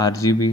RGB،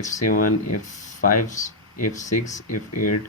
F7 F5 F6 F8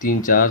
3-4